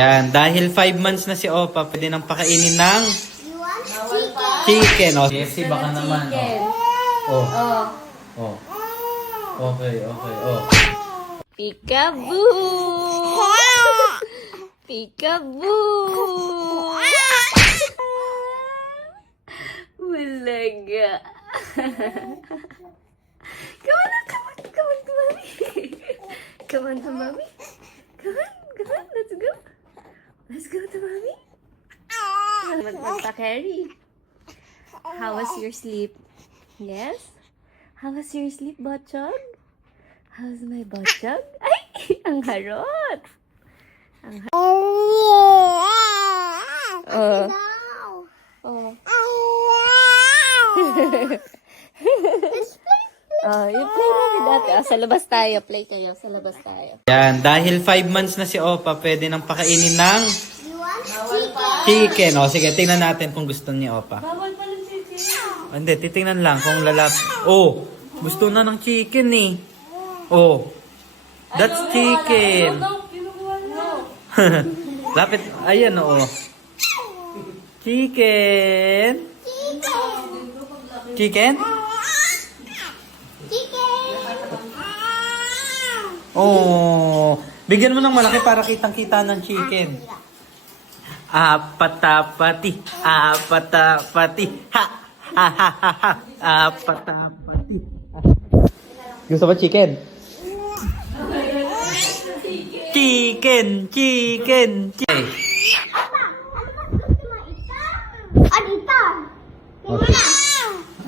Yan, dahil 5 months na si Opa, pwede nang pakainin ng chicken? chicken. okay. si baka naman, chicken. Yeah. Oh. oh. Oh. Oh. Okay, okay, oh. Peekaboo! Peekaboo! Walaga. come on, come on, come on, come on mommy. Come on, mommy. Come on, come on, let's go. How How was your sleep? Yes? How was your your sleep? sleep, Yes? my Ang Ang harot! Ang ha oh! Oh! like oh play tayo. tayo. Sa Sa labas tayo. Play kayo. Sa labas tayo. Yan, Dahil five months na si Opa, pwede nang pakainin ng... Chicken. O, oh, sige, tingnan natin kung gusto niya, Opa. Bawal pa ng chicken. O, hindi, titingnan lang kung lalap. Oh, gusto na ng chicken ni. Eh. Oh, that's chicken. Lapit, ayan o. Oh. Chicken. Chicken. Chicken. Oh, bigyan mo ng malaki para kitang-kita ng chicken. Chicken. Apatapati, apatapati, ha, ha, ha, ha, apatapati. Ha. Gusto ba chicken? Uh. Chicken, chicken, chicken.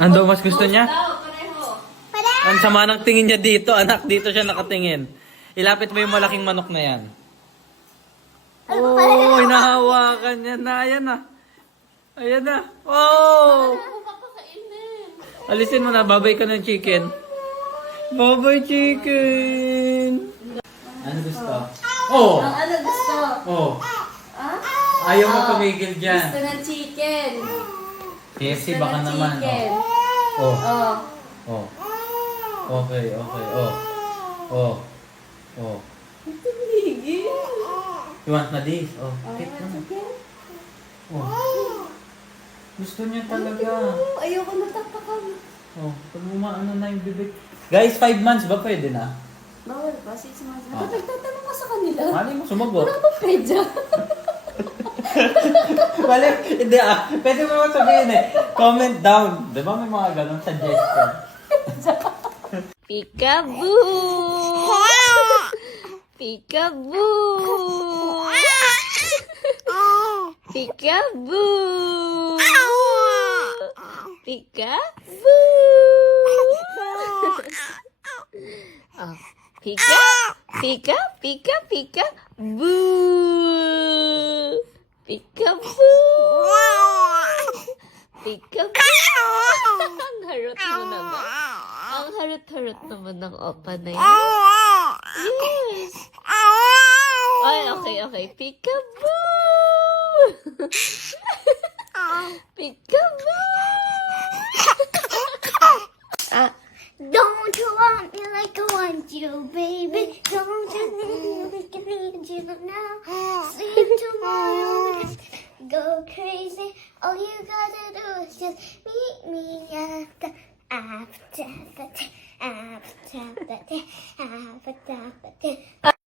Ano oh. mas gusto niya? Pana. Ang sama ng tingin niya dito, anak. Dito siya nakatingin. Ilapit mo yung malaking manok na yan. Oh, hinahawakan niya na. Ayan na. Ayan na. Oh! Alisin mo na. Babay ka ng chicken. Babay chicken! Ay? Ano gusto? Oh. oh! Ano gusto? Oh! Ayaw mo oh. kumigil dyan. Gusto ng chicken. Kasi baka naman. No? Oh! Oh! Oh! Okay, okay. Oh! Oh! Oh! Ito kumigil! Oh! You want na di? Oh. I want Oh. Gusto niya talaga. Ayoko na tapakan. Oh, pag umaano na yung bibig. Guys, five months ba pwede na? Bawal pa, six months. Ah. Nagtatanong ka sa kanila. Mali mo, sumagot. Wala pa pwede dyan. Mali, hindi ah. Pwede mo naman sabihin eh. Comment down. Di ba may mga ganong suggestion? Peekaboo! Hi! 피카부 피카부 피카부 피카 피카 피카 피카 부 피카부 피카부 항하루 타르나 항하루 타르나 아빠네요. Ay, okay, okay. Peekaboo! Peekaboo! ah. Don't you want me like I want you, baby? Don't you need me like I need you now? Sleep tomorrow, just go crazy. All you gotta do is just meet me at the after the day, after the day, after the day.